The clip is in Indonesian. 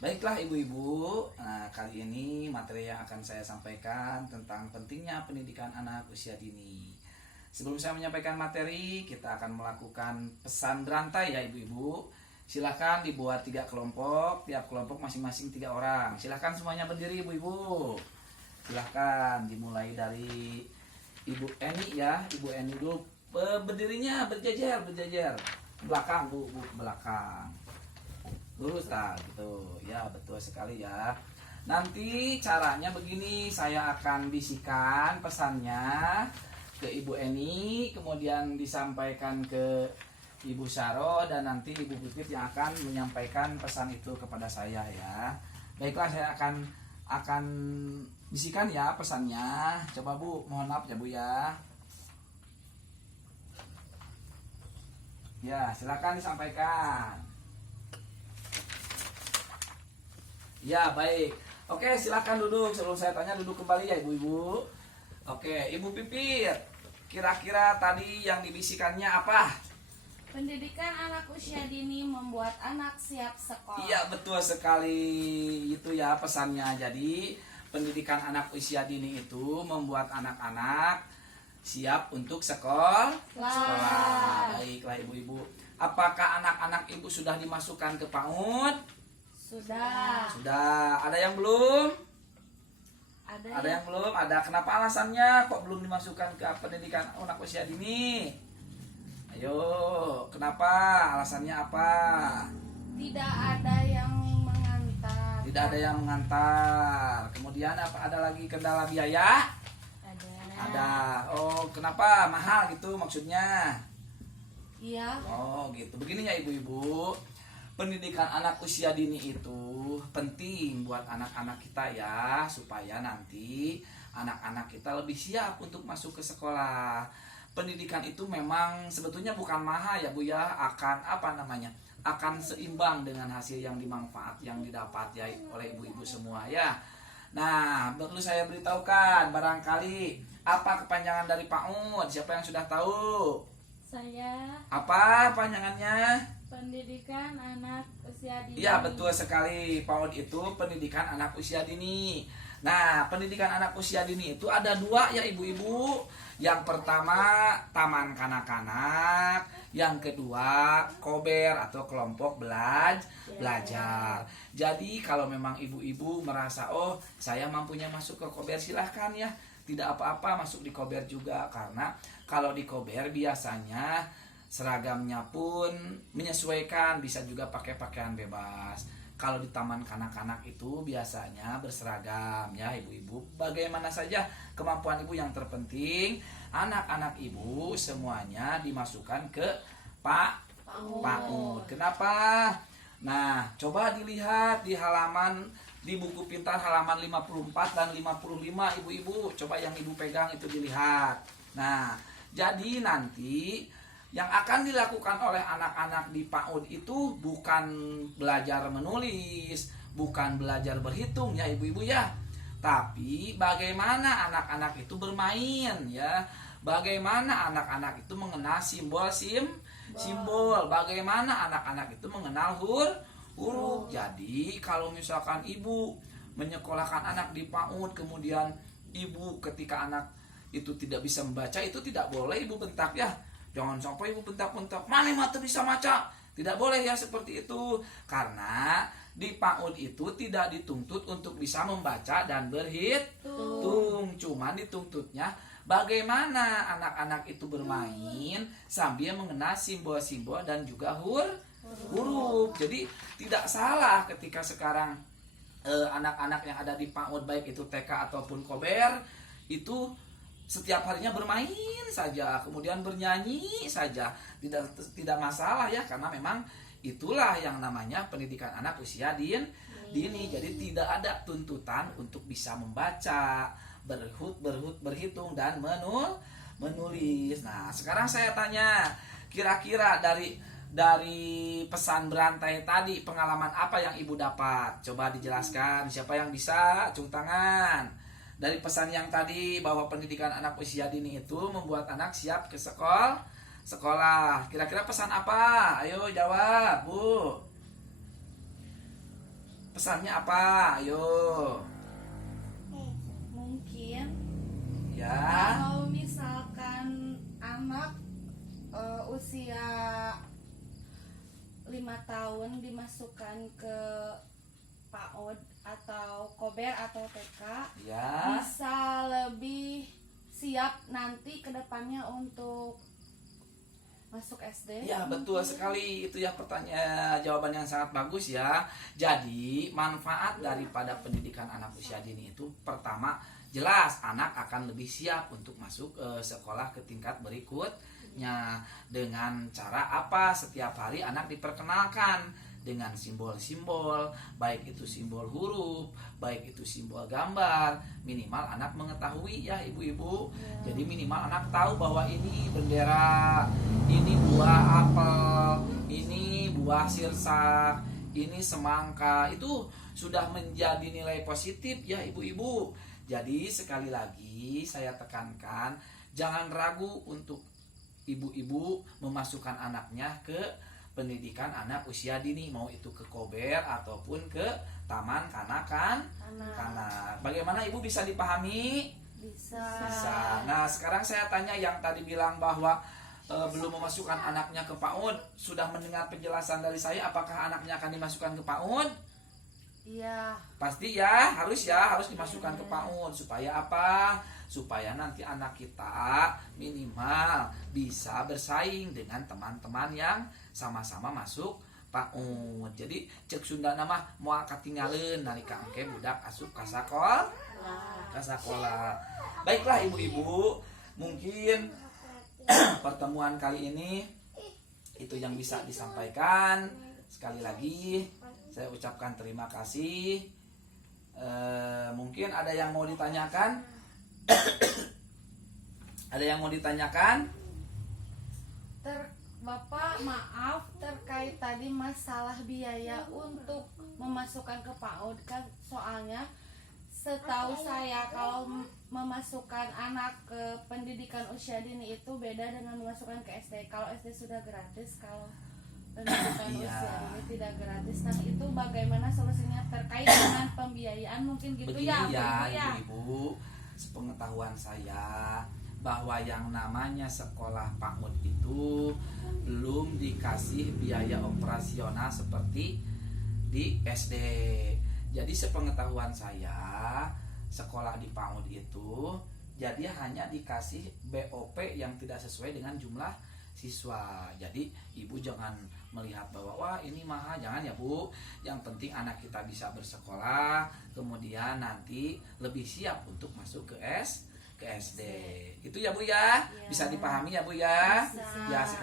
Baiklah ibu-ibu, nah, kali ini materi yang akan saya sampaikan tentang pentingnya pendidikan anak usia dini. Sebelum saya menyampaikan materi, kita akan melakukan pesan berantai ya ibu-ibu. Silahkan dibuat 3 kelompok, tiap kelompok masing-masing 3 orang. Silahkan semuanya berdiri ibu-ibu. Silahkan dimulai dari Ibu Eni ya, Ibu Eni dulu. Berdirinya berjejer, belakang bu, belakang. Lurus lah gitu ya, betul sekali ya. Nanti caranya begini, saya akan bisikan pesannya ke Ibu Eni, kemudian disampaikan ke Ibu Syaro, dan nanti Ibu Pipit yang akan menyampaikan pesan itu kepada saya ya. Baiklah, saya akan bisikan ya pesannya. Coba Bu, mohon maaf ya Bu ya. Ya, silakan disampaikan. Ya, baik. Oke, silakan duduk. Sebelum saya tanya, duduk kembali ya ibu-ibu. Oke, Ibu Pipit, kira-kira tadi yang dibisikannya apa? Pendidikan anak usia dini membuat anak siap sekolah. Iya, betul sekali. Itu ya pesannya. Jadi, pendidikan anak usia dini itu membuat anak-anak siap untuk sekolah. Baiklah ibu-ibu. Apakah anak-anak ibu sudah dimasukkan ke PAUD? Sudah. Ada yang belum? Ada Yang belum? Ada. Kenapa alasannya kok belum dimasukkan ke pendidikan anak usia dini? Ayo, kenapa? Alasannya apa? Tidak ada yang mengantar. Tidak ada yang mengantar. Kemudian apa? Ada lagi kendala biaya? Ada. Oh, kenapa? Mahal gitu maksudnya? Iya. Oh, gitu. Begini ya ibu-ibu. Pendidikan anak usia dini itu penting buat anak-anak kita ya, supaya nanti anak-anak kita lebih siap untuk masuk ke sekolah. Pendidikan itu memang sebetulnya bukan mahal ya Bu ya, akan seimbang dengan hasil yang yang didapat ya oleh ibu-ibu semua ya. Nah, perlu saya beritahukan barangkali apa kepanjangan dari PAUD? Siapa yang sudah tahu? Saya. Apa panjangannya? Pendidikan anak usia dini. Iya, betul sekali. PAUD itu pendidikan anak usia dini. Nah, pendidikan anak usia dini itu ada 2 ya ibu-ibu. Yang pertama taman kanak-kanak, yang kedua kober atau kelompok belajar. Jadi kalau memang ibu-ibu merasa oh saya mampunya masuk ke kober, silahkan ya. Tidak apa-apa masuk di kober juga, karena kalau di kober biasanya seragamnya pun menyesuaikan, bisa juga pakai pakaian bebas. Kalau di taman kanak-kanak itu biasanya berseragam ya ibu-ibu. Bagaimana saja kemampuan ibu, yang terpenting anak-anak ibu semuanya dimasukkan ke PAUD. Kenapa? Nah, coba dilihat di di buku pintar halaman 54 dan 55 ibu-ibu. Coba yang ibu pegang itu dilihat. Nah, jadi nanti yang akan dilakukan oleh anak-anak di PAUD itu bukan belajar menulis, bukan belajar berhitung ya ibu-ibu ya. Tapi bagaimana anak-anak itu bermain ya. Bagaimana anak-anak itu mengenal simbol, bagaimana anak-anak itu mengenal huruf. Jadi kalau misalkan ibu menyekolahkan anak di PAUD, kemudian ibu ketika anak itu tidak bisa membaca, itu tidak boleh ibu bentak ya. Jangan sampai ibu bentak-bentak, mana mata bisa baca. Tidak boleh ya seperti itu. Karena di PAUD itu tidak dituntut untuk bisa membaca dan berhitung. Cuman dituntutnya bagaimana anak-anak itu bermain sambil mengenal simbol-simbol dan juga huruf. Jadi tidak salah ketika sekarang anak-anak yang ada di PAUD, baik itu TK ataupun kober, itu setiap harinya bermain saja, kemudian bernyanyi saja, tidak masalah ya, karena memang itulah yang namanya pendidikan anak usia dini. Jadi tidak ada tuntutan untuk bisa membaca, berhitung dan menulis. Nah, sekarang saya tanya, kira-kira dari pesan berantai tadi, pengalaman apa yang ibu dapat? Coba dijelaskan. Siapa yang bisa? Acung tangan. Dari pesan yang tadi bahwa pendidikan anak usia dini itu membuat anak siap ke sekolah. Kira-kira pesan apa? Ayo jawab, Bu. Pesannya apa? Ayo. Mungkin Ya. kalau misalkan anak usia 5 tahun dimasukkan ke PAUD atau kober atau TK, Ya. bisa lebih siap nanti ke depannya untuk masuk SD. Ya, betul sekali. Itu ya pertanyaan, jawaban yang sangat bagus ya. Jadi, manfaat daripada pendidikan anak usia dini itu pertama, jelas anak akan lebih siap untuk masuk sekolah ke tingkat berikutnya. Dengan cara apa? Setiap hari anak diperkenalkan dengan simbol-simbol, baik itu simbol huruf, baik itu simbol gambar. Minimal anak mengetahui ya ibu-ibu. Jadi minimal anak tahu bahwa ini bendera, ini buah apel, ini buah sirsak, ini semangka. Itu sudah menjadi nilai positif ya ibu-ibu. Jadi sekali lagi saya tekankan, jangan ragu untuk ibu-ibu memasukkan anaknya ke pendidikan anak usia dini, mau itu ke kober ataupun ke taman kanak-kanak. Bagaimana ibu bisa dipahami? Bisa. Bisa. Nah, sekarang saya tanya yang tadi bilang bahwa belum memasukkan anaknya ke PAUD, sudah mendengar penjelasan dari saya, apakah anaknya akan dimasukkan ke PAUD? Iya. Pasti ya, harus dimasukkan ke PAUD. Supaya apa? Supaya nanti anak kita minimal bisa bersaing dengan teman-teman yang sama-sama masuk PAUD. Jadi cek Sunda nama moal katinggaleun nalika engke budak asup ka sakola. Baiklah ibu-ibu, mungkin pertemuan kali ini itu yang bisa disampaikan. Sekali lagi saya ucapkan terima kasih. Mungkin ada yang mau ditanyakan? Ada yang mau ditanyakan? Bapak, maaf terkait tadi masalah biaya untuk memasukkan ke PAUD, kan soalnya setahu saya kalau memasukkan anak ke pendidikan usia dini itu beda dengan memasukkan ke SD. Kalau SD sudah gratis, kalau pendidikan usia dini tidak gratis. Nah, itu bagaimana solusinya terkait dengan pembiayaan, mungkin gitu. Begini ya ibu-ibu, sepengetahuan saya bahwa yang namanya sekolah PAUD itu belum dikasih biaya operasional seperti di SD. Jadi sepengetahuan saya, sekolah di PAUD itu jadi hanya dikasih BOP yang tidak sesuai dengan jumlah siswa. Jadi ibu jangan melihat bahwa wah ini mahal, jangan ya bu. Yang penting anak kita bisa bersekolah, kemudian nanti lebih siap untuk masuk ke SD. Itu ya bu ya, bisa dipahami ya bu ya. Bisa. Ya sekali